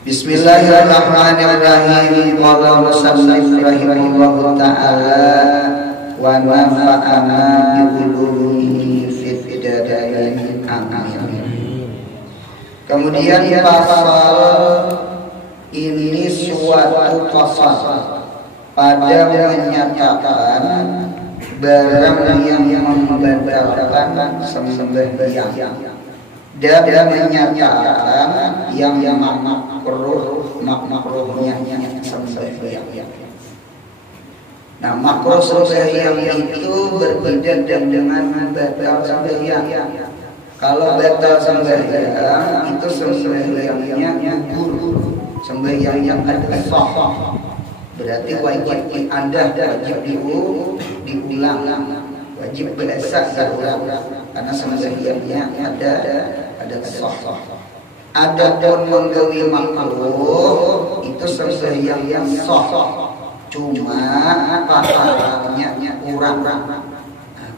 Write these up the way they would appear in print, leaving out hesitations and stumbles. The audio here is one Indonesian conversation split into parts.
Bismillahirrahmanirrahim. Qala musannif rahimahullahu ta'ala wa nafa'ana bi ulumihi fid darain amin. Kemudian pasal ini suatu pasal pada menyatakan barang yang membatalkan sembahyang dan menyatakan yang makruhnya sembahyang. Nah, makruh sembahyang itu berbeda dengan batal sembahyang. Kalau batal sembahyang itu sembahyangnya gugur, sembahyang yang ada sah. Berarti wajib Anda diulang, wajib berasa diulang karena sembahyangnya ada sah. Adapun menggawi makruh itu sembahyang yang sah, cuma pahalanya kurang.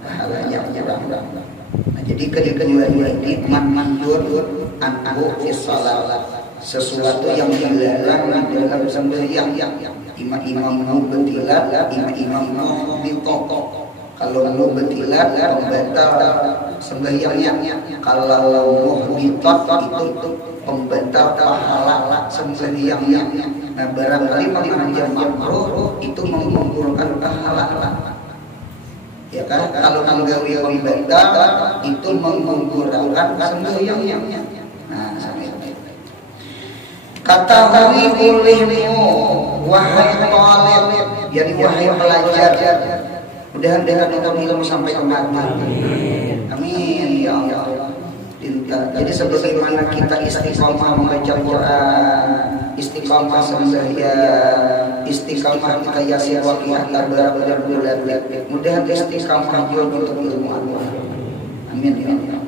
Pahalanya kurang. Nah, jadi kedua-dua ini mandur anhu fi shalah, sesuatu yang dilarang dalam sembahyang. Imam betilat, imam muhtokok. Kalau betilat pembatal sembahyangnya, kalau muhbitat itu pembatal pahala sembahyangnya. Nah, barangkali mengambil makruh itu mengumpulkan pahala. Ya kan? Kalau menggawi batal itu mengumpulkan sembahyangnya. Nah, ketahui olehmu wahai talib, jadi wahai pelajar. Mudah-mudahan kita ilmu sampai ke mati. Amin ya Allah. Jadi sebagaimana kita istiqomah membaca Quran, istiqomah sembahyang, istiqomah kita yasin waqiah tabarak dan bulat. Mudah-mudahan istiqomah juga untuk ilmu Allah. Amin ya Allah.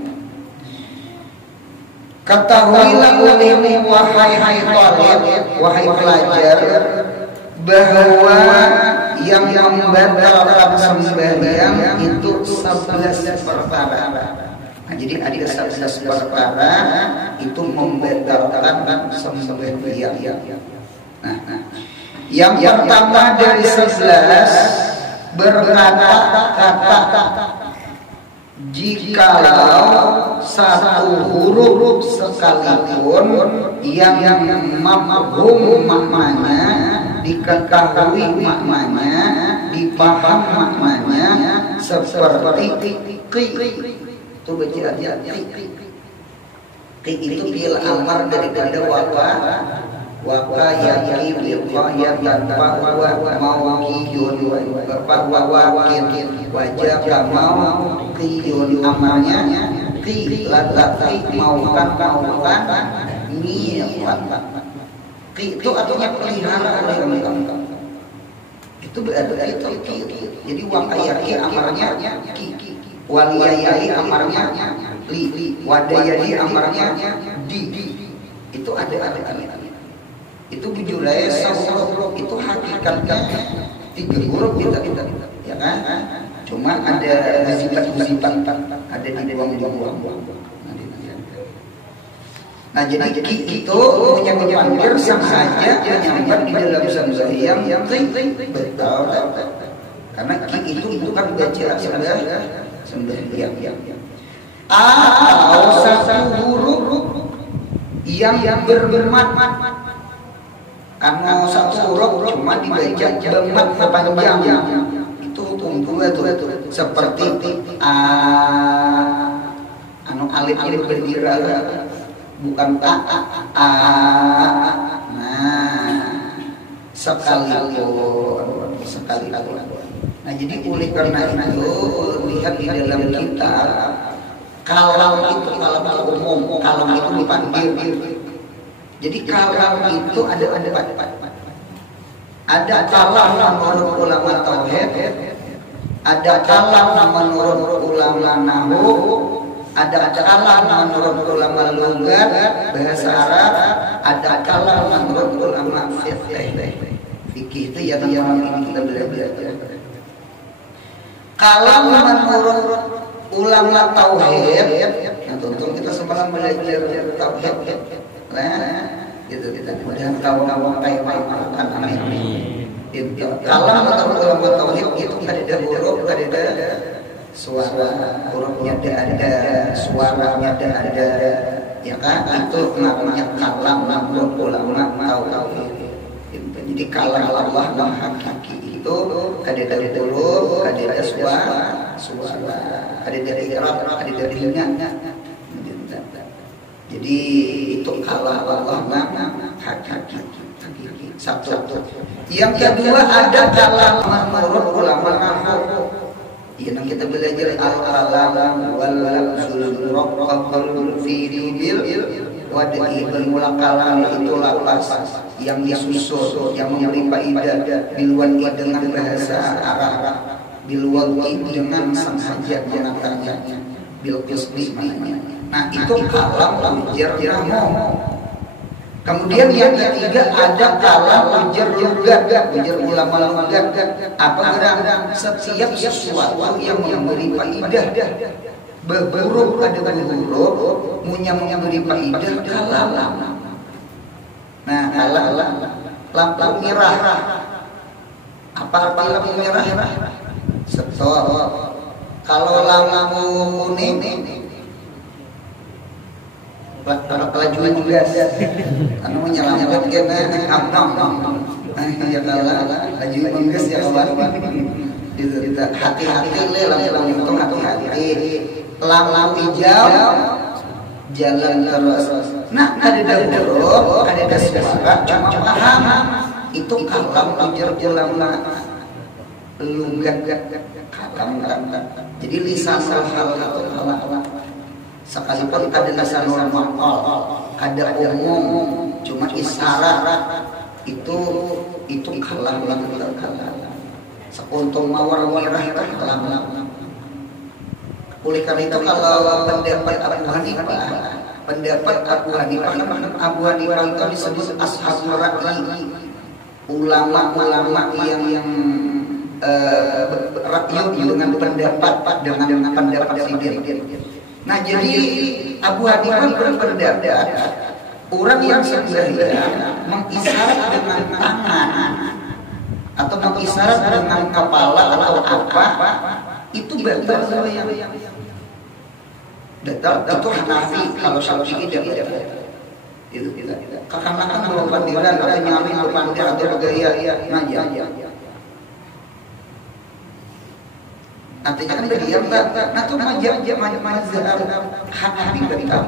Ketahuilah olehmu wahai talib, wahai pelajar, bahwa yang membatalkan sembahyang itu 11 perkara. Nah, jadi ada 11 perkara itu membatalkan sembahyang. Nah, yang pertama dari 11 berkata-kata jikalau satu huruf sekalipun yang mafhum maknanya, diketahui maknanya, dipaham maknanya, seperti qi. Itu baca hati-hati. Qi itu fi'il amar daripada waka yaqi liqa ya tanpa wa mauqiyun wa waqin wajib mau qiyun amarnya qi latati maukan niat. Qi itu artinya pelihara oleh Allah. Itu berarti itu qi. Jadi waqayaqi amarnya qi, waliyai amarnya li, wadayadi amarnya di. Itu ada. Itu bujulai huruf, itu hakikatnya 3 huruf kita ya kan? Cuma ada sifat-sifat ada di buang-buang. Nah, jadi ki itu menyambar sengaja menyambar di dalam sembahyang yang betul. Karena ki itu bukan baca sembahyang. Atau satu huruf yang bermat. Karena satu huruf cuma dibaca bemat panjang. Itu hukum 2 tuh. Seperti alif berdira, bukan a. Nah, sekalipun. Nah, jadi oleh karena itu lihat di dalam kitab, kalau itu kalau umum, kalau itu dipanggil. Jadi kalau itu ada 4. Ada kalam menurut ulama tauhid, ada kalam menurut ulama nahwu, ada kalam menurut ulama lughat bahasa Arab, ada kalam menurut ulama fikih. Fikih itu yang ini kita belajar. Kalam menurut ulama tauhid, nah tentu kita semalam belajar tauhid. Nah, gitu kita mudah kawan-kawan kayak makan amin. Kalau menurut ulama tauhid itu ada huruf, ada suara, hurufnya ada, suaranya ada, ya kan? Itu namanya kalam menurut ulama tauhid. Jadi kalam Allah yang hakiki itu ada huruf, ada suara, ada i'rab, ada dalilnya. Jadi itu kalam Allah yang hakiki. Satu. Yang kedua ada kalam menurut ulama nahwu. Yang kita belajar al-kalam wal lafzul murakkabul fi bil wada'i bermula kalam itu lafaz yang disusun yang memberi faidah bil wadi dengan bahasa Arab, bil wadi dengan sengaja menatanya, bil qismi maknanya. Nah, itu kalam ujar nahwu. Kemudian yang ketiga ada kalam ujar lugat, ujar ulama lugat. Apa gerak setiap sesuatu yang memberi faidah, berhuruf ada huruf, memberi faidah kalam. Nah, kalam lampu merah. Apa lampu merah? Stop. Kalau lampu kuning kelajuan juga karena menyelamatkan kena ya kalah laju mengges ya kawan itu hati-hati lampu itu hati-hati lampu hijau jalan terus. Nah, ada huruf, ada suara cuma paham itu kalam ujar ulama lugat kalam. Jadi lisan hal atau kalam sekalipun ada lisan normal, ada umum, cuma isyarat itu kalam. Sekuntum mawar merah kalam. Oleh karena itu kalau pendapat Abu Hanifah itu disebut ashabul ra'i, ulama yang rakyat dengan pendapat sendiri. Nah, jadi Abu Hanifah berpendapat orang yang sembahyang mengisyarat dengan tangan atau mengisyarat dengan kepala atau apa itu batal sembahyang. Itu Hanafi, kalau Syafi'i tidak. Itu kita. Karena kan berpandiran atau nyami berpandir atau bergaya ngajar. Artinya kan beliau nah itu mazhab Hanafi betul.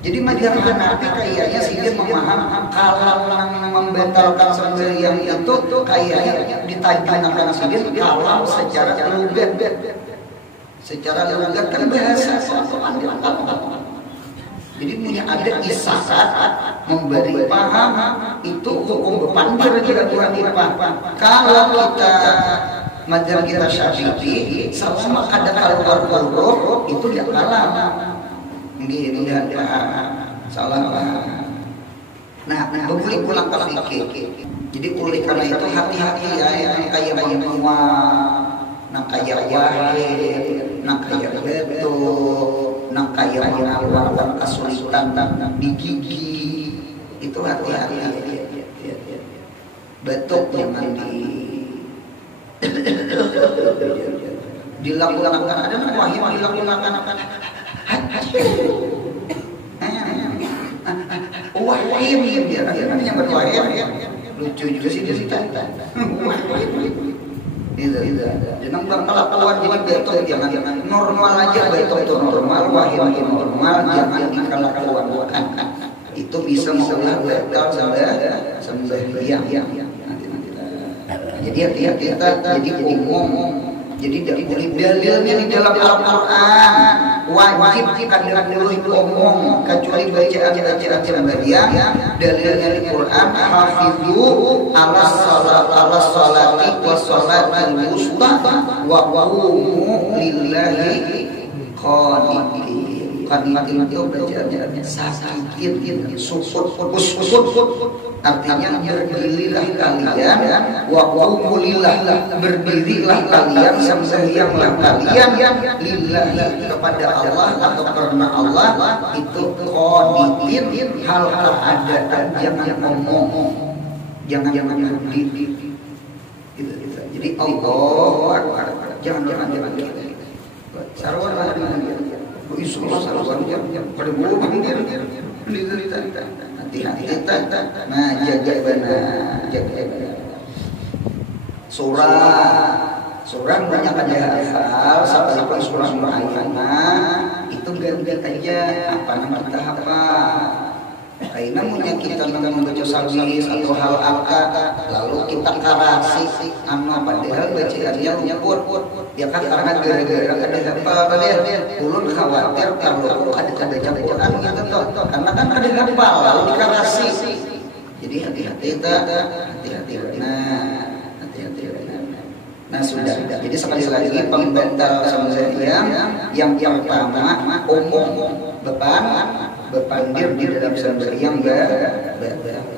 Jadi mazhab Hanafi kayaknya sih dia memaham kalau membatalkan sembahyang itu kayaknya ditajamkan sendiri kalau secara lugat. Secara lugat kan bahasa soal. Jadi punya ada isyarat memberi paham itu hukum berpandir juga Tuhan kalau kita mazhab kita Syafi'i selama ada keluar huruf itu ya kalam. Ini dan salah. Nah, begitu pulang ke fikih. Jadi oleh karena itu hati-hati ya yang kayak semua, nak kayak wahid, nak kayak betul, nak kayak mengeluarkan kesulitan di gigi itu hati-hati. Betul jangan dilakukan ada wahid dilakukan wahid dia kan yang berwahid lucu juga sih dia itu jangan berkelakuan jadi betul jangan normal aja betul itu normal wahid normal jangan dikelakuan itu bisa mengolah betul sembahyang. Jadi hati-hati kita jadi umum. Jadi tidak boleh dalilnya di dalam Al-Quran wajib ada dulu umum kecuali bacaan sembahyang dalilnya di Quran hafizu ala salati wa salatil wusta wa qumu lillahi qanitin. itu bacaannya sakit sukut artinya berdirilah kalian wa qumulilah berdirilah kalian sembahyanglah kalian lillahi kepada Allah atau karena Allah itu qanitin hal keadaan jangan ngomong jangan berdiri gitu. Jadi Allah Akbar jangan sarwan isu sarwan pada bulu hati-hati kita nah jaga benar surah banyak aja hal sampai surah ayat itu ganti aja apa nama kita apa karena punya kita membaca salawat atau hal apa lalu kita karasi padahal bacaannya nyebut ya kan karena gara-gara ada apa ulun khawatir kalau ada baca Quran gitu toh karena kan ada hafal lalu dikarasi jadi hati-hati nah sudah jadi sekali lagi pembental sama saya yang pertama beban di dalam sembahyang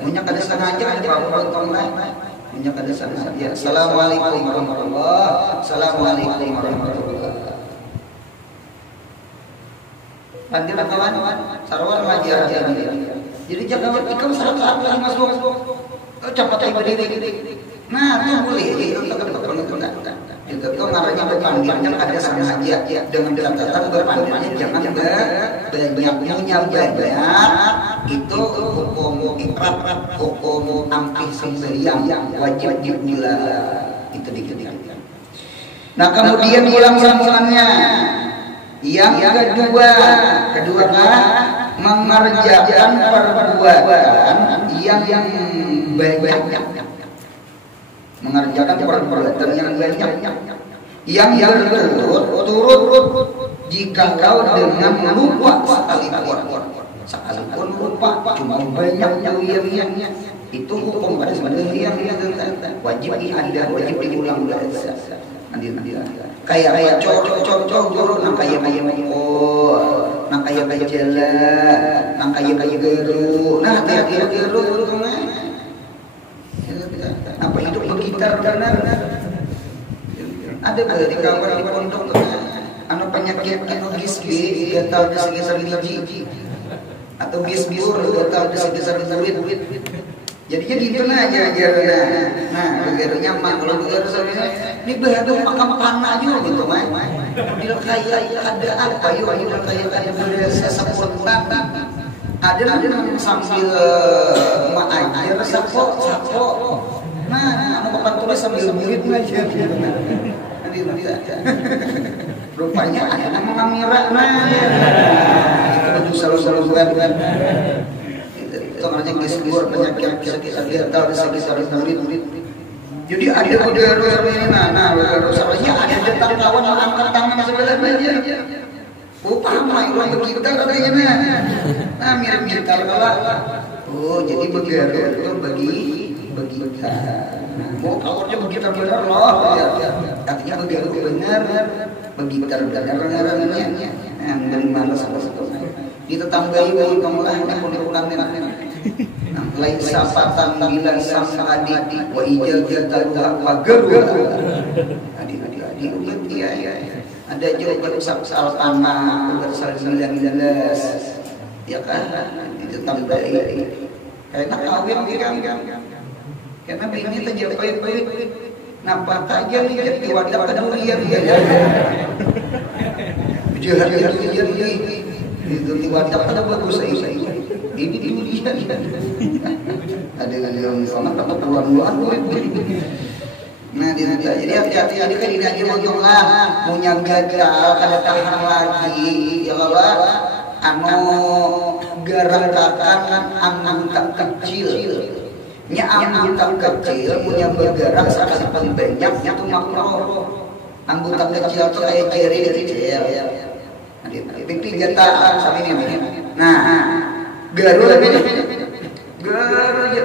punya kada sengaja ada potong punya kada sengaja. Assalamualaikum warahmatullahi wabarakatuh. Pandir kawan sarwan ngajar jadi jangan ikam saat lagi masuk cepat berdiri. Nah, itu boleh itu ngaranya berpandirnya ada sengaja dengan catatan berpandirnya jangan banyaknya banyak itu hukum ikrar hukum amkih sembahyang wajib dimulai itu dikit. Nah kemudian ulang sambungannya yang kedua mengerjakan perbuatan yang banyak mengerjakan perbuatan yang banyak yang berturut-turut jika kau dengan lupa sekalipun lupa cuma banyak yang itu hukum pada sebenarnya yang wajib diulang kayak cocok guru nang kayak mokor nang kayak jalan nang kayak geru nah hati-hati geru apa hidup bergitar benar ada di kamar di pondok anu penyakit anu gisbi gatal di sekitar biji atau gisbur gatal di sekitar duit jadinya gitu aja nah begitu nyaman kalau begitu sebenarnya ini bahagia makan aja gitu mah bila kayak ada apa yuk kayak berasa spontan ada sambil mak air sapo nah anu papan tulis sambil murid aja nanti rupanya ada yang mengamira itu baju selalu bukan itu namanya gisbur penyakit gatal di sekitar murid jadi ada soalnya ada datang kawan angkat tangan sebelah aja paham lah itu kita katanya nah mirip kalau jadi begitu bagi kita mau kawarnya begitu benar loh artinya begitu benar bagi kita benar-benarnya dari mana satu kita tambahi bagi pemulahnya ulang-ulang lain sapatan bilang sang adik wa ijazataha pagaru adik iya ada juga soal panah bersal 19 ya kan itu tambahi karena kawin kan karena ini terjadi nampak aja nih jadi wadah kedurian jahat itu di wadah pada bagus ini durian ada yang sama tetap keluar nah jadi hati-hati kan ini aja untunglah punya gagal kada tahan lagi ya Allah anu gerakan anggota kecil nya anggota kecil punya bergerak sekalipun banyak itu makruh anggota kecil itu kayak jari kecil itu gatal sama ini nah garu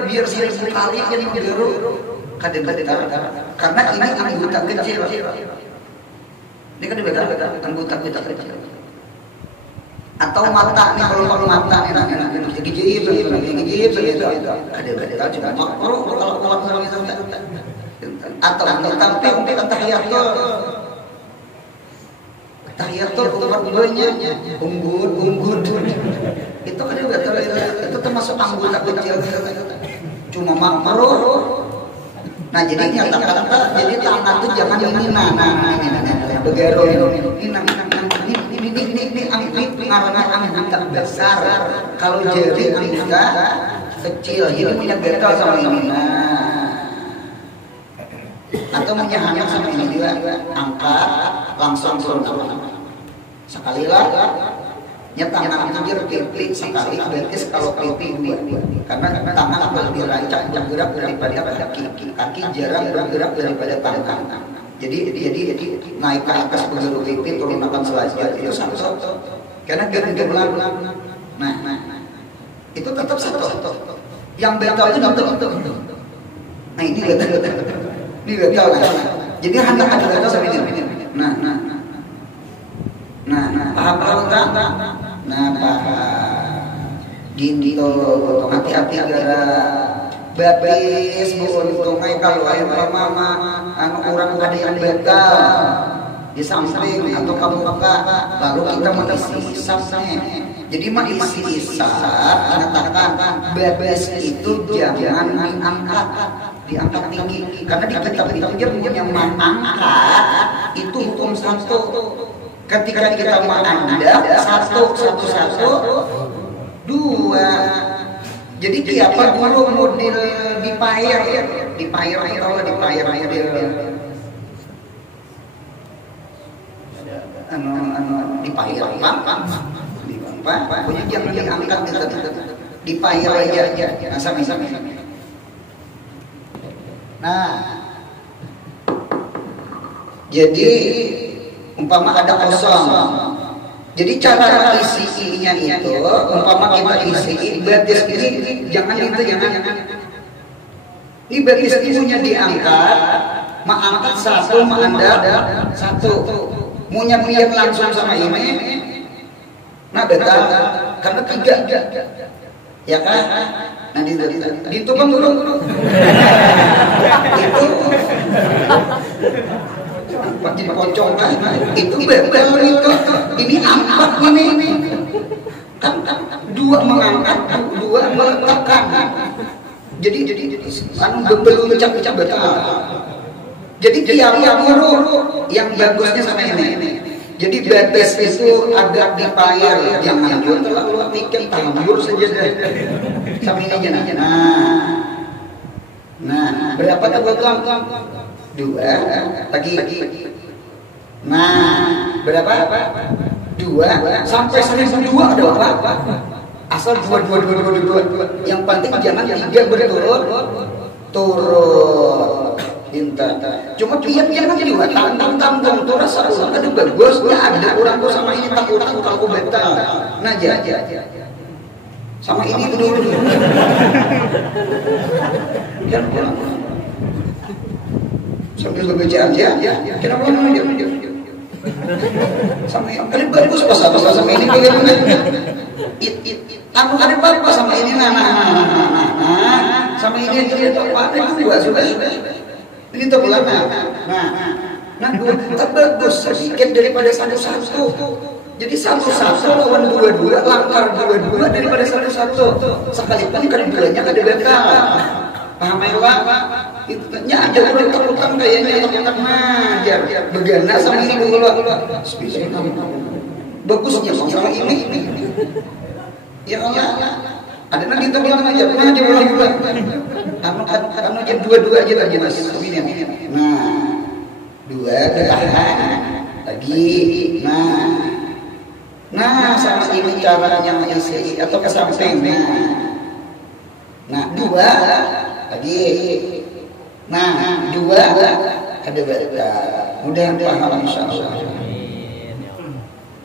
biar sering sekali yang garu kadang-kadang karena ini anggota kecil ini kan dibedakan anggota kecil Atau mata nih, kalau mata enak gigit gitu. Ada cuma makruh kalau sama itu. Atau tapi untuk tahiyatul umat banyak unggun itu kan itu termasuk anggota kecil cuma makruh. Nah jadi nyatakan jadi tangan itu jangan ini begero ini pengaruhnya anggota besar, kalau jari anggota kecil jadi punya gatal sama ini. Atau menyahannya sama ini juga angkat langsung turun sekali lah tangan itu pipi sekali berarti kalau pipi dua karena tangan lebih rancang bergerak daripada kaki jarang bergerak daripada tangan. Jadi naik ke atas begitu pipi turunkan selajah itu satu karena gerak. Nah itu tetap satu yang betul itu betul. Nah ini betul. Ini gagal kan? Jadi hanya ada gagal sama ini. Nah, paham tak? Nah, gitu. Hati-hati gara babis untungnya kalau ayah mama anu orang ada yang gagal di samping atau kamu buka lalu kita mengisi isapnya. Jadi mengisi isap mengatakan babis itu jangan diangkat tinggi karena di kitab punya mengangkat itu hukum satu. Ketika kita mengandap satu dua. Jadi kiapa guru model dipair atau dipair dipair punya jangan diangkat dipair aja sama. Nah, jadi umpama ada kosong. Jadi cara isinya itu, umpama kita isi batis ini jangan. Ini batis punya diangkat, mengangkat satu, mengandap satu, punya langsung sama ini. Nah betul, karena tiga, ya kan? Nah itu bang dulu itu pasti pocong kan itu betul itu ini angkat ini kan dua mengangkat dua meletakkan jadi beluncak betul. Jadi tiap guru yang bagusnya sama ini. Jadi batas itu agak dipair, jangan terlalu tiket tambur saja deh. Sama ini aja. Nah, berapa tuh tuang? Dua. Lagi. Nah, berapa? Dua. Sampai 1002 ada apa? Asal dua. Yang penting jangan tiga berturut turun. Cuma biar kan juga tanggung tuh rasa orang kan bagus ya ada orang tuh sama ini takut kalau betal nah aja sama ini dulu jangan pulang sambil bekerja aja kenapa aja sama yang kalian bagus pas sama ini aku kalian bagus sama ini sama ini dia tuh apa juga sudah ini tuh belakang. Nah dua bagus sedikit daripada satu. Jadi satu lawan dua langkar dua daripada satu. Sekalipun kan duanya ada bekal. Paham ya Pak? Itu nya aja udah takutan kayaknya takutan ngajar. Begana sama ini dulu. Bagusnya sama ini. Ya Allah. Ada nanti kita bilang aja, pernah aja ulang. Anu aja dua aja lagi mas. Nah, dua tahan lagi. Nah sama ini caranya mengisi atau ke samping. Nah dua lagi. Nah dua ada berita. Mudah paham insyaallah.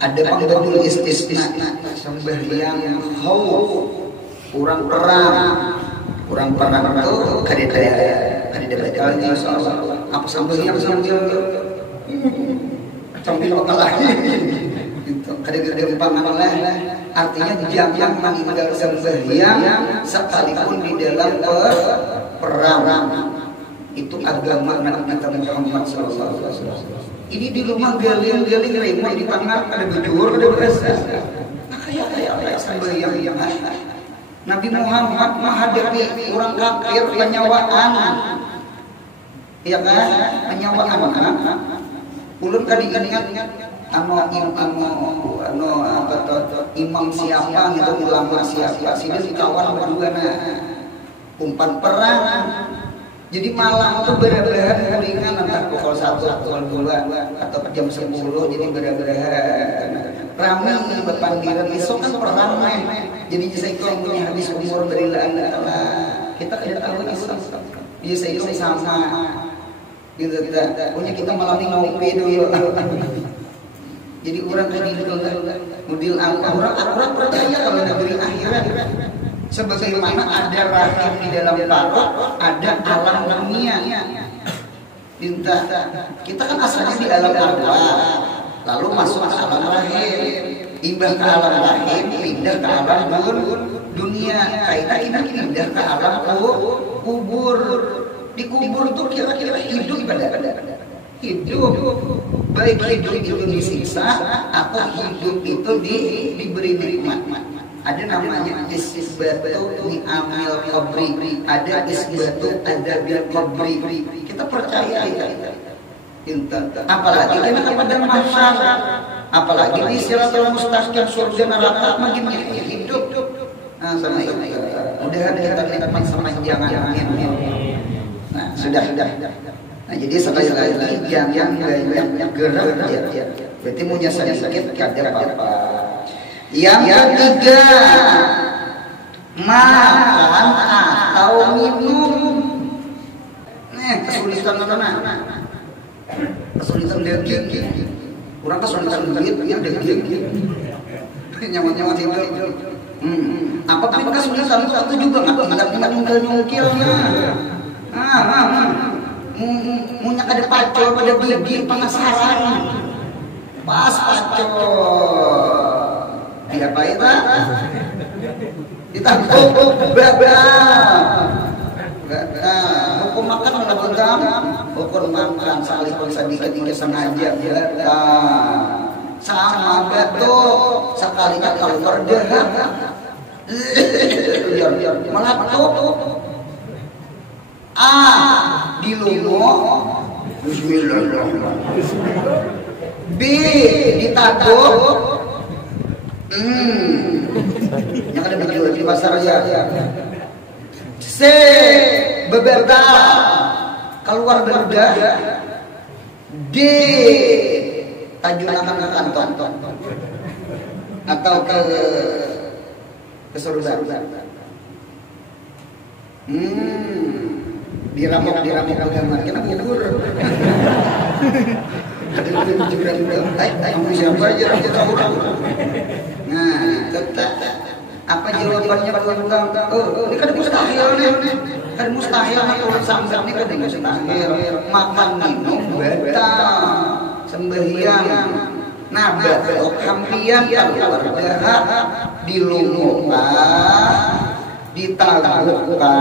Ada pangdabul istisna sembahyang khauf. Kurang perang itu kadang bekalnya soal apa sambil yang sambil kalah gitu. kadang-kadang pangalah artinya jangan meninggal sembahyang sekalipun di dalam perang. Itu agama Nabi kita Muhammad sallallahu alaihi wasallam. Ini di rumah galing-galing remote di tangan ada bejur, ada beras. Kayak sembahyang yang Nabi Muhammad menghadapi orang kafir penyawaan. Ya kan? Penyawaan ulun kali ingat imam siapa gitu, ulama siapa sih dia kawan berdua umpan perang. Jadi malam tuh berat-berat ringan antara pukul 1, pukul 2 atau jam 10 jadi berat-berat ramai berpandiran besok kan perang jadi saya kalau punya habis umur dari kita tidak tahu itu jadi saya sama gitu kita punya kita malam ini ngopi dulu. Jadi orang tadi model orang percaya kalau negeri akhirat sebagaimana ada rahim di dalam parut, ada alam dunia. Kita kan asalnya di alam arwah, lalu masuk ke alam rahim, imbah ke alam rahim, pindah ke alam dunia. Kita pindah ke alam kubur. Di kubur itu kira-kira hidup pada hidup. Baik hidup itu disiksa atau hidup itu diberi nikmat. Ada namanya isbatu ni'amil qabri, ada isbatu adabil qabri. Kita percaya itu. Apalagi kita kepada mahsyar, apalagi di siratal mustaqim surga neraka makin hidup. Nah, sama itu. Udah ada kita nikmat sama jangan Nah, sudah. Nah, jadi sekali lagi jangan banyak gerak ya. Berarti punya sakit kada apa-apa. Yang ketiga, makan atau minum. Kesulitan mana? Kesulitan daging. Kurang kesulitan duit ya daging. Nyawa-nyawa tidur. Apapun kesulitan itu juga enggak nyungkilnya. Munya kada pacol pada gigi penasaran. Pas pacol. Tidak apa itu? Ditangkap hukum makan melakukan hukum makan salih sedikit sengaja sama betul sekali kalau berdehak melakukan di lungo bismillahirrahmanirrahim. B ditaguk yang ada dijual di pasar ya. C beberda keluar berudah. D tajunan ke kantor atau ke surga. Diramok agama kena bubur. Kamu siapa aja Nah, tetap apa jawabannya Bang? Oh, ini kan mustahil nih. Kan mustahil kalau sambat ini kan mustahil. Makan minum batal. Sembahyang. Nah, batal kampian keluar darah dilumukah, ditagukah,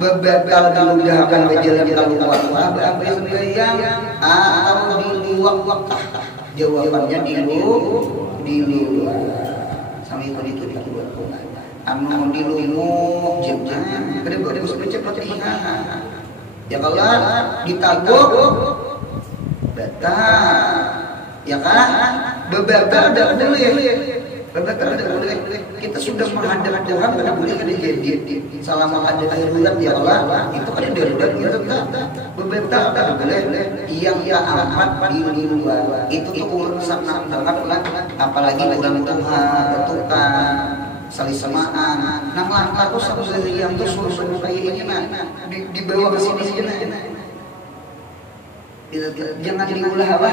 bebatal diludahkan ke jalan keluar sampai sembahyang atau diluak-luak. Jawabannya diluak. Sama itu diluak. Anu dilumuk jangan kada bagus cepat lihat. Ya kalau ditaguk batal. Ya kan? Bebatal dah boleh. Bebatal dah boleh. Kita sudah menghadap Tuhan kada boleh kada jadi. Selama ada darurat ya Allah, itu kada darurat gitu tak. Bebatal dah boleh. Yang amat di luar. Itu urusan sangat lah. Apalagi dalam Tuhan, betukan, saling-samaan. Nang langkah tu sampai yang tu suruh kayak ini di bawah ke sini. Jangan diulah apa.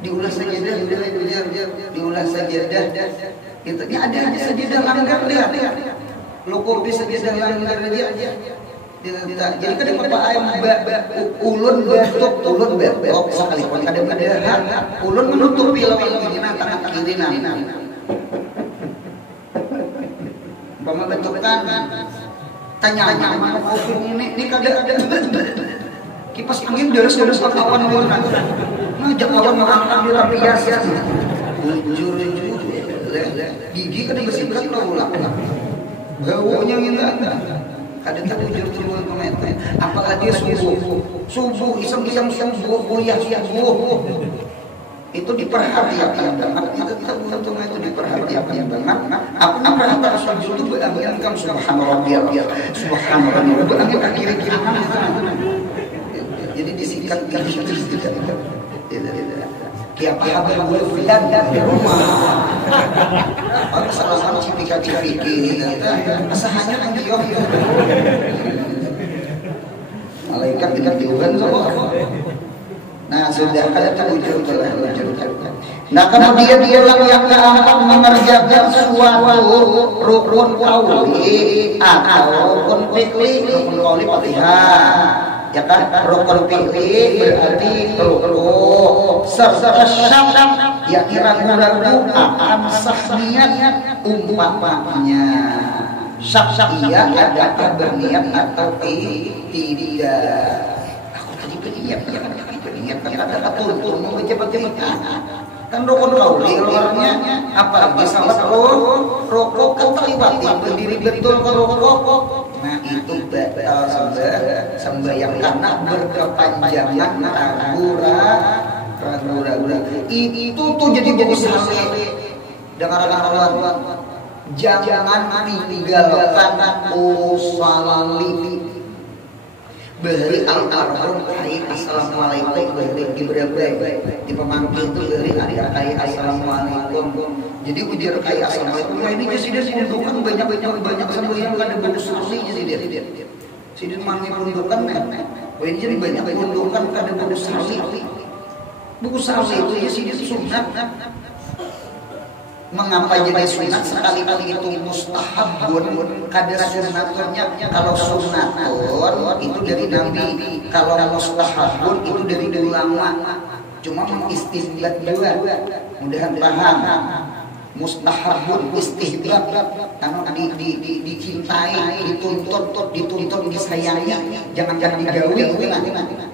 Diulas sajadah, diulas sajadah. Itu ada sajadah langgar lihat. Lo kopi sajadah langgar aja. Jadi kan bapak ayam ulun bentuk sekalipun kada badahan ulun menutupi lawan ini tangan kiri umpama bentukan tanya mana ini kada ada kipas angin deres kawan warna ngajak kawan makan di rapias jujur gigi kada bersihkan ulah baunya minta kadang tak ujur turun ke apalagi subuh iseng subuh kuliah subuh itu diperhatikan banget itu diperhatikan banget apa sujud itu berangan subhanallah berangan kiri kanan jadi disingkat kiapa habar bulan di rumah salah cipika-cipiki asahannya kan dia malaikat dekat diuban nah sudah ada terwujud nah kemudian dia yang keempat mengerjakan suatu rukun qauli ataupun fi'li rukun qauli Fatihah ya kan rukun fi'li berarti rukun serta syarat yakni ragu-ragu akan sah niat umpamanya syak iya adakah berniat atau tidak aku tadi berniat kata tuntun mengejebat-jebat kan rukun qauli luarnya apalagi salat rukuk terliwati berdiri betul ke rukuk nah itu batal sembahyang karena berkepanjangan ragu-ragu itu tuh jadi bagus sekali dengan orang-orang jangan meninggalkan usolali beri al-arhum hai assalamualaikum beri diberabrai di pemangkin itu beri hari assalamualaikum jadi ujar kayak assalamualaikum nah ini jadi pundukan banyak sembahyang kan ada bagus sekali jadi mangi pundukan ini jadi banyak pundukan kan ada bagus sekali buku sekali itu ya sih sunat mengapa jadi sunat sekali-kali itu mustahabun kadar sunatnya kalau sunatun itu dari Nabi kalau mustahabun itu dari ulama cuma mengistinbat juga mudahan paham mustahabun istihbab karena dicintai dituntut disayangi jangan digawi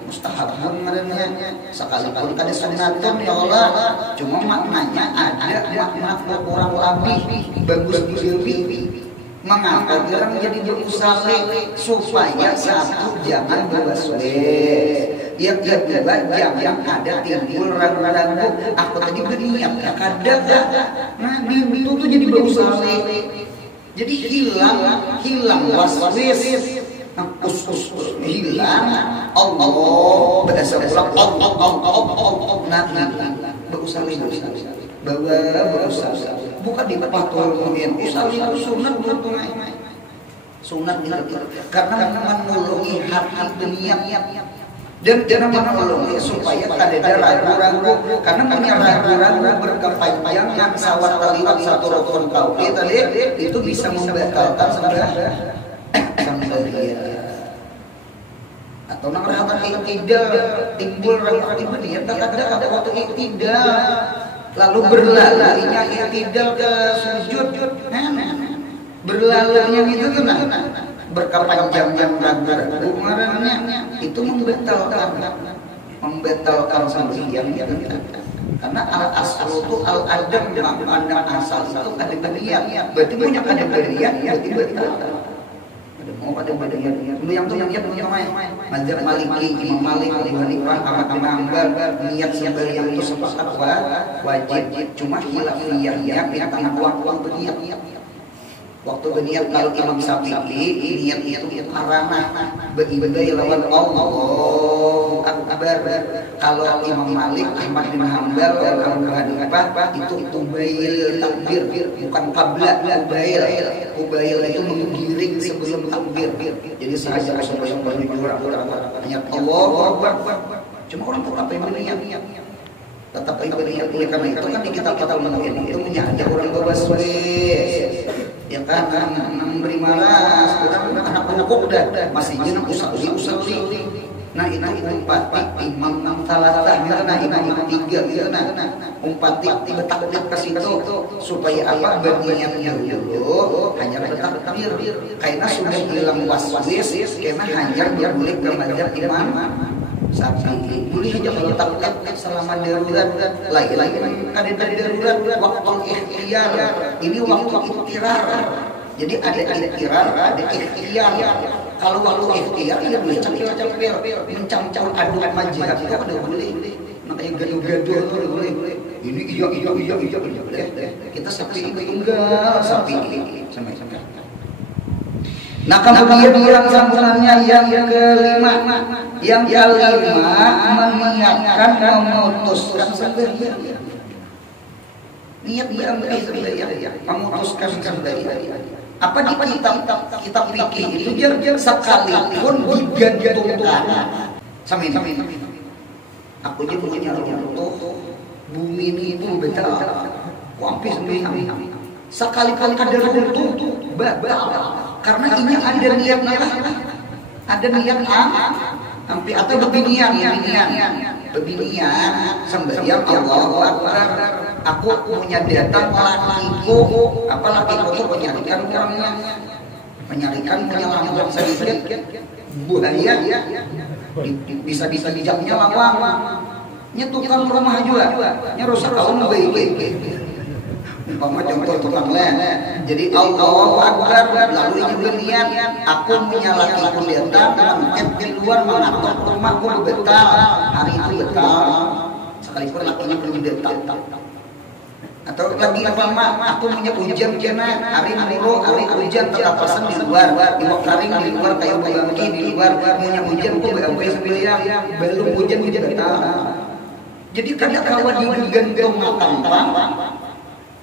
mustahabun maknanya sekalipun kada sunatun ya Allah cuma maknanya ada makna kurang lebih bagus digawi mengapa orang jadi berusaha supaya satu jangan berwaswas yang kedua jangan ada timbul ragu-ragu aku tadi berniat kadang nah itu tuh jadi berusaha jadi hilang waswas hilang Allah bahasa pulang Allah berusaha berusaha bukan di patul mungkin usaha sunat sunat karena menolongi hati berniat dan jangan menolongi supaya kada ragu-ragu karena punya ragu-ragu berkepanjangan sawat terlibat satu rukun qauli tadi itu bisa membatalkan sembahyang atau nang rakaat tidak timbul rakaat dia kadang ada waktu tidak lalu berlalunya tidak ke sujud berlalunya itu kan berkepanjangan ragu-ragu marahnya itu membatalkan sembahyang karena al-asal itu al-adam memandang asal itu ada berniat berarti punya ada berniat berarti batal mau pada badannya yang tuh niat mazhab Maliki Imam Malik Abu Hanifah Ahmad bin Hanbal niat sembahyang itu sepakat wajib cuma khilafiyahnya di tengah waktu berniat waktu berniat kalau Imam Syafi'i niat itu karena beribadah lawan Allahu Akbar kalau Imam Malik Ahmad bin Hanbal Abu Hanifah itu ubail takbir bukan qabla ubail itu menggiring sebelum takbir jadi sahaja yang berjujur hanya Allahu Akbar cuma orang tua apa yang berniat tetap berniat karena itu kan di kitab-kitab itu menyajak orang berwaswas ya kan memberi malas orang anak rukuk dah masih jeung usali. Nah itu umpati imam salatah nah imam tiga nah umpati bertakbir ke situ supaya apa berniat dulu hanya bertakbir karena sudah hilang waswis karena hanya boleh ke mazhab Imam Syafi'i boleh aja bertakbir selama darurat lagi ada darurat waktu ikhtiar ini waktu ikhtiar jadi ada ikhtiar ada ikhtiar. Kalau waktu ikhtiar ya boleh capil-capil, mencam-cam adu mazhab itu udah boleh. Makanya gaduh-gaduh itu boleh. Ini iya boleh. Kita sapi enggak sapi sampai. Nah kemudian yang sambungannya yang kelima, mengingatkan memutuskan sembahyang. Niat sembahyang, memutuskan sembahyang. Apa di kitab fikih itu sekalipun digantungkan samin aku aja punya runtuh bumi ini itu betul wampi sembahyang sekalipun ada runtuh batal karena ini ada niat sampai atau bebinian sembahyang Allahu Akbar aku punya datang lakiku itu menyarikan menyelamatkan sedikit buaya bisa dijamnya lawang nyetukang rumah juga nyerusak kaum baik umpama contoh tukang lem jadi Allahu Akbar lalu berniat aku punya lakiku datang mungkin di luar mengatok rumahku betal hari itu betal sekalipun lakinya pergi datang atau lagi apa aku punya hujan kena hari hujan tetap pasang di luar di karing di luar kayak bangki di luar punya hujan aku beramai sembahyang belum hujan datang jadi kada kawan digantung tampang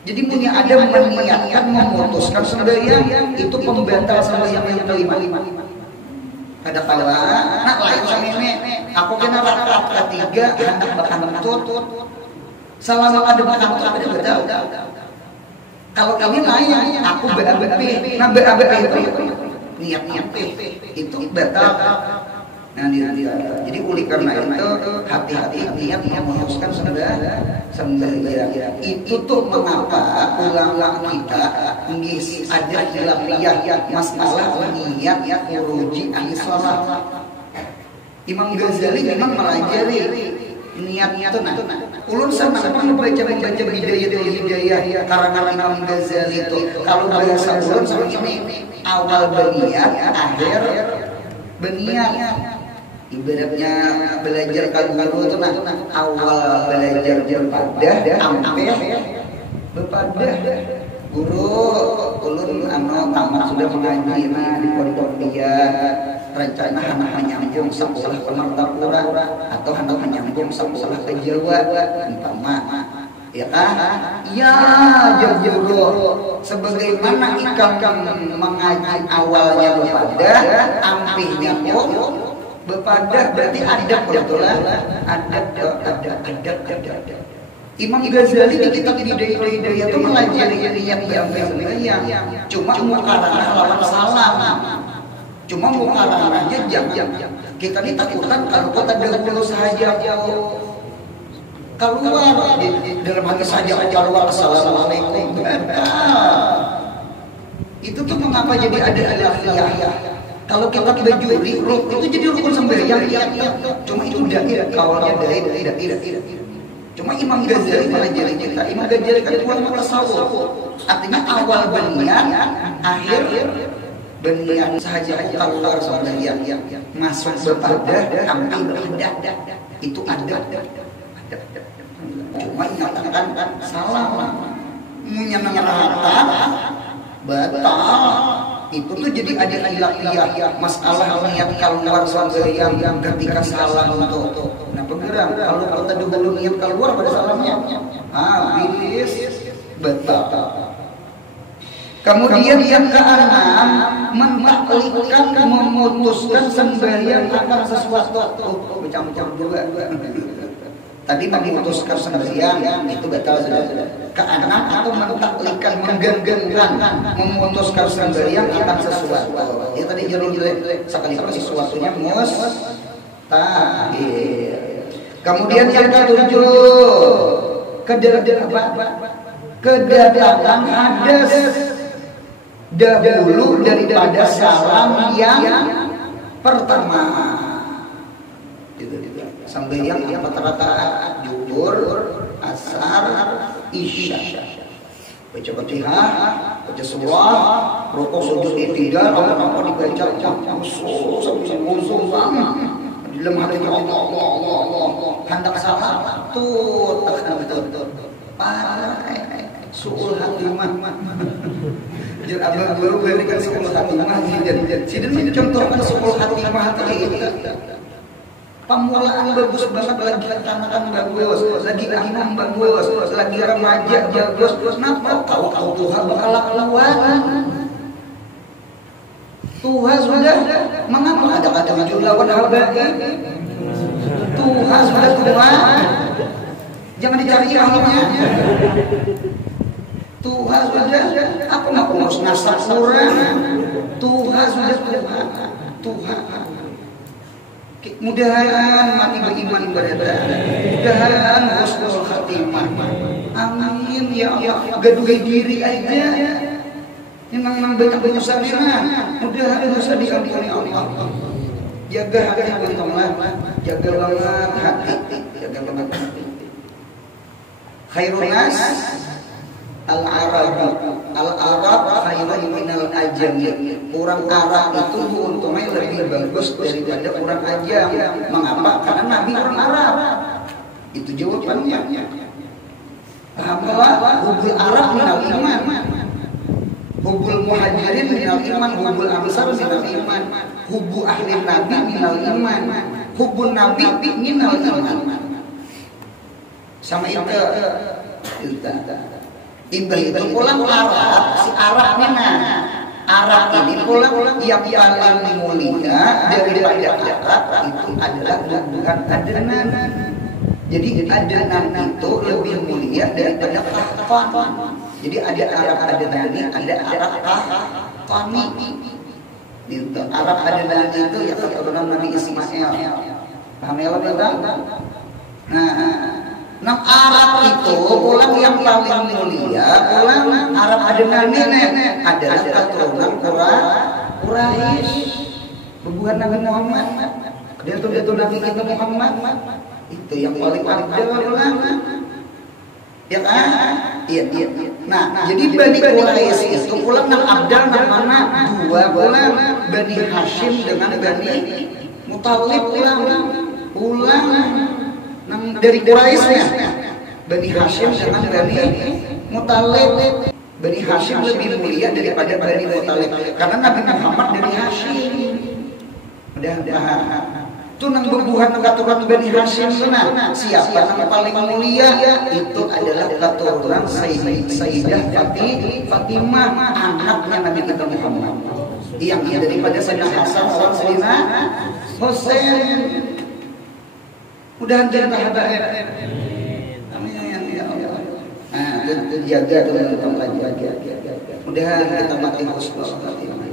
jadi punya ada meniatkan memutuskan sembahyang itu pembatal sembahyang yang kelima kada kawa nak lain sama ini aku kena rakaat ketiga hendak bakal mentut selama ada bakal ada betul. Kalau kami lain, aku BABP, nah BABP itu niat itu betul. Nah jadi oleh karena itu hati-hati niat memutuskan sembahyang. Itu tuh mengapa ulama kita ada khilafiyah masalah niat khuruji an shalah. Imam Ghazali memang melajari niat itu ulun sama-sama membaca hidayah karangan Imam Ghazali itu kalau bahasa ulun seperti ini awal berniat akhir berniat ibaratnya belajar kalau itu awal belajar berpadah sampai berpadah guru ulun tamat sudah mengaji di pondok dia rencana anak menyambung sekolah ke Martapura atau anak menyambung sekolah ke Jawa umpama ya kan ya jauh sebagaimana ikan mengaji awalnya berpadah ampihnya berpadah berarti ada kebetulan ada Imam Ghazali di kitab Hidayah itu mengajari niat sembahyang cuma mukarrarah lawan salam cuma mukarrarahnya jam kita ditakutkan kalau kita dahulu saja keluar dalam hati saja keluar assalamualaikum itu tuh mengapa jadi ada khilafiyah kalau kita bajuri itu jadi rukun sembahyang cuma itu tidak kaulnya tidak cuma Imam Ghazali mengajari kita Imam Ghazali kan ulama tasawuf artinya awal berniat akhir berniat saja keluar sembahyang masuk berpadah sampai berpadah itu ada cuma nyatakan salah menyenangkan batal itu tuh jadi ada khilafiyah masalah niat keluar sembahyang ketika salah untuk nah penggerak kalau kita dulu niat keluar pada salamnya habis batal. Kemudian yang keenam mentaklidkan memutuskan sembahyang akan sesuatu macam-macam juga Tadi memutuskan sendirian itu batal sudah. Keenam atau mentaklikan, menggenggangkan, memutuskan sendirian akan sesuatu. Ya tadi jelek sekali sesuatunya mustahil. Kemudian yang ketujuh, kedatangan hadas dahulu daripada salam yang pertama. Sambil yang rata-rata juhur, asar, isya, baca Fatihah, baca surah, rukuk sujud i'tidal, apa-apa dibaca usul sampai usul sama. Di dalam hati Allah, hendak salah tuh, betul. Pakai suul hatimah. Jadi abang guru berikan suul hatimah jadi sini contohkan suul hatimah tadi. Pemulaan bagus banget, lagi anak-anak bagus, lagi imam bagus, lagi remaja bagus. Kenapa? Tahu Tuhan bakal lawan. Tuhan sudah mengapa ada kata maju lawan habaib. Tuhan sudah Tuhan. Jangan dicari ilmunya. Tuhan sudah apa harus nasak surah. Tuhan sudah Tuhan. Mudah-mudahan mati beriman beribadah. Mudah-mudahan husnul khatimah. Amin ya Allah. Gaduhin diri aja. Memang banyak usahanya. Mudah-mudahan dosa diampuni Allah. Jaga hati teman-teman. Jaga banget hati. Jaga banget hati. Khairun nas al-Arab khairun minal ajami. Orang Arab itu untungnya lebih bagus daripada orang ajam. Mengapa? Karena Nabi orang Arab. Itu jawabannya. Pahamlah hubul Arab minal iman, hubul muhajirin minal iman, hubul ansar minal iman, hubu ahli Nabi minal iman, hubul Nabi minal iman. Sama itu. Imbah itu pulang Arab, si Arab mana? Arab ini pulang yang paling mulia daripada Arab itu adalah hubungan Adnan. Jadi Adnan itu lebih mulia daripada Qahtan. Jadi ada Arab Adnani, ada Arab Qahtani. Itu Arab Adnani itu ya keturunan Nabi Ismail. Paham ya Bapak? Nah, Arab itu ulang yang paling mulia, ulang Arab Adnani adalah keturunan Quraisy. Bukan Nabi Muhammad. Dia tuh Nabi kita Muhammad. Itu yang paling ulang. Ya kan? Iya. Nah, jadi Bani Quraisy itu ulang yang abdal namanya dua ulang Bani Hashim dengan Bani Muthalib ulang. Dari Quraisynya Bani Hashim dengan Bani Muthalib. Bani Hashim lebih mulia daripada Bani Muthalib karena Nabi Muhammad dari Hashim. Udah itu nang bebuhan keturunan Bani Hashim sana. Siapa yang paling mulia? Itu adalah keturunan Sayyidah Fatimah, anaknya Nabi kita Muhammad. Yang daripada Sayyidina Hasan dan Sayyidina Husain. Mudah jangan habaib. Amin ya Allah. Jaga teman-teman jaga. Mudah kita mati husnul khatimah.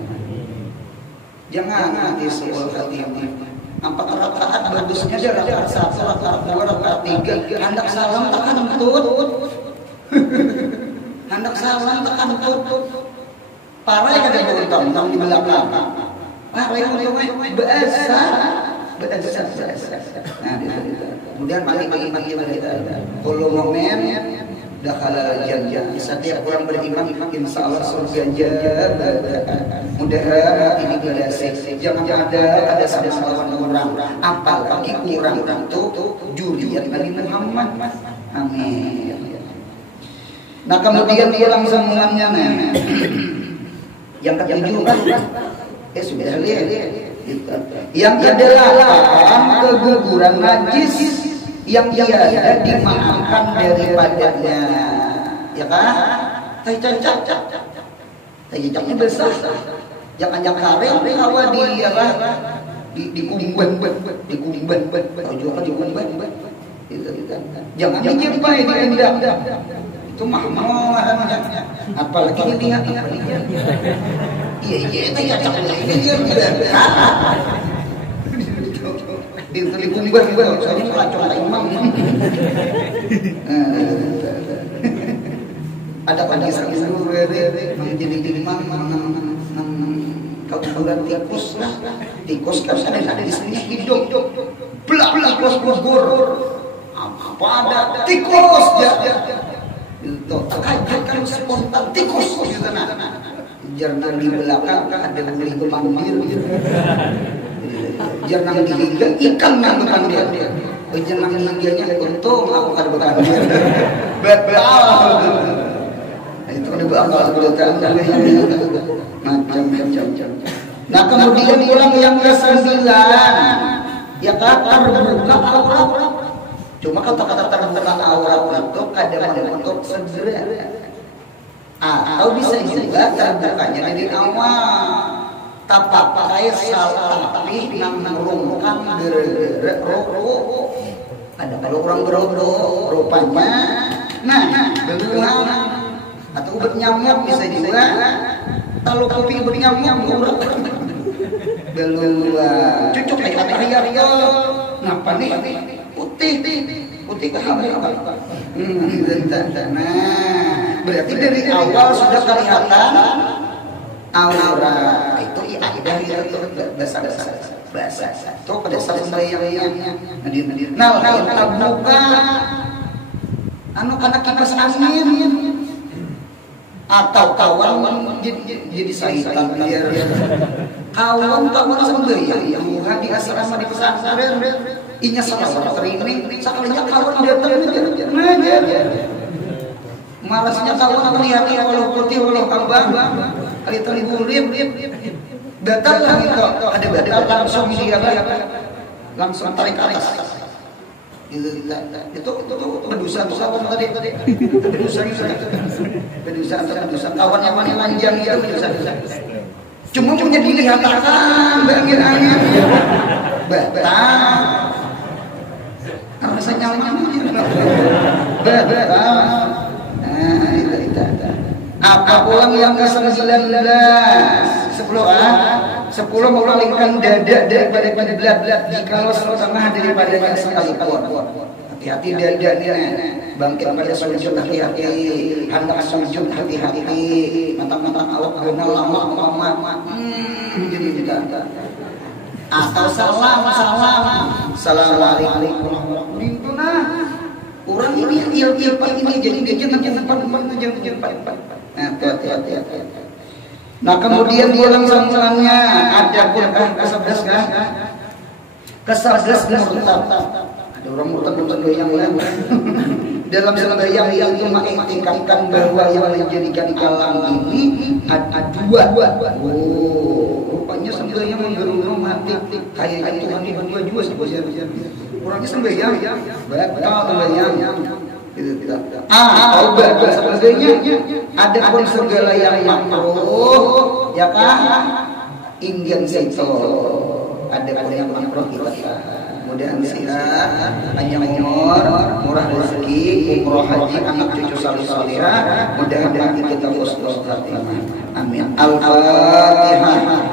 Jangan mati suul khatimah. Empat rakaat bagusnya dia rakaat 1, rakaat 2, rakaat 3. Hendak salam tak kentut. Hendak salam tak kentut. Parai kada beruntung di belakang. Parai untungnya bahasa. Nah, kemudian mati kita. Kalau momen dah halal jannah. Setiap orang beriman insya Allah surga jannah. Mudah-mudahan ini berhasil. Jangan ada sama orang. Apalagi orang itu juriat Nabi Muhammad. Amin. Nah kemudian dia langsung mengamnya. Yang ketujuh sudah lihat. Yang kedelapan keguguran najis yang tiada dimaafkan daripadanya, ya kan? Tai cacaknya besar, jangan kering, awal di apa? Di kumben, oh juga kan di kumben. Jangan dijempai di endak. Itu mah apalagi dilihat iya itu ya cak di kumbar saya melacong imam. Ada kisah menjadi imam kau bulan tikus kan ada di sini hidup belah tikus gugur apa ada tikus ya itu kan spontan tikus gitu nah jernang di belakang ada beli pemandir jernang di hingga ikan yang berpandir jernang hingganya untung aku kan berpandir betul itu ada bakal bertambah macam-macam. Nah kemudian pulang yang ke-9 ya kata terbuka aurat. Cuma kata-kata terbuka aurat itu kadang untuk segera atau bisa juga terbukanya dari awal tapak pakai salah tapi nangurungkan gerak rokok. Ada kalau orang berodo rupanya nah berulang atau bernyamuk bisa juga kalau kopi bernyamuk urat belum cucuk kayak ria ngapa nih putih kehamil nah berarti dari awal sudah kelihatan aura itu ibadah itu bahasa itu pada saat sembahyangnya nah terbuka anak kipas angin atau kawan jadi sahitan biar kawan sembahyang yang di asrama di pesantren inya salah ini sekalinya kawan datang ngajar malasnya kawan melihat walau putih walau kambang kali terliburin datang gitu ada batal langsung dia langsung tarik ke atas itu berdosa tadi berdosa kawan yang mana lanjang itu berdosa cuma dilihatkan angin batal rasanya batal apa pulang yang ke-19 10 mengalingkan dada daripada kiblat jikalau setengah daripadanya sekalipun. Hati-hati dadanya bangkit pada sujud hati-hati, hendak sujud hati-hati, mata-mata awak guna lama jadi tidak. Atau assalamualaikum. Itu nah orang ini il-il ini jadi jangan depan. Hati-hati. Nah kemudian pulang selanjutnya ada Quran ke-11 murtad. Ada orang murtad yang lain. Dalam sembahyang itu mengiktikafkan bahwa yang menjadikan alam ini ada dua. Rupanya sembahyang menggerunung hati. Kayaknya Tuhan itu dua juga sih. Orangnya sembahyang batal sembahyang. Taubat sebagainya ada pun segala yang makruh ya kan ingin situ ada pun yang makruh kita kemudian sihat panjang umur murah rezeki umroh haji anak cucu salih-salihah mudah-mudahan kita husnul khatimah amin al-fatihah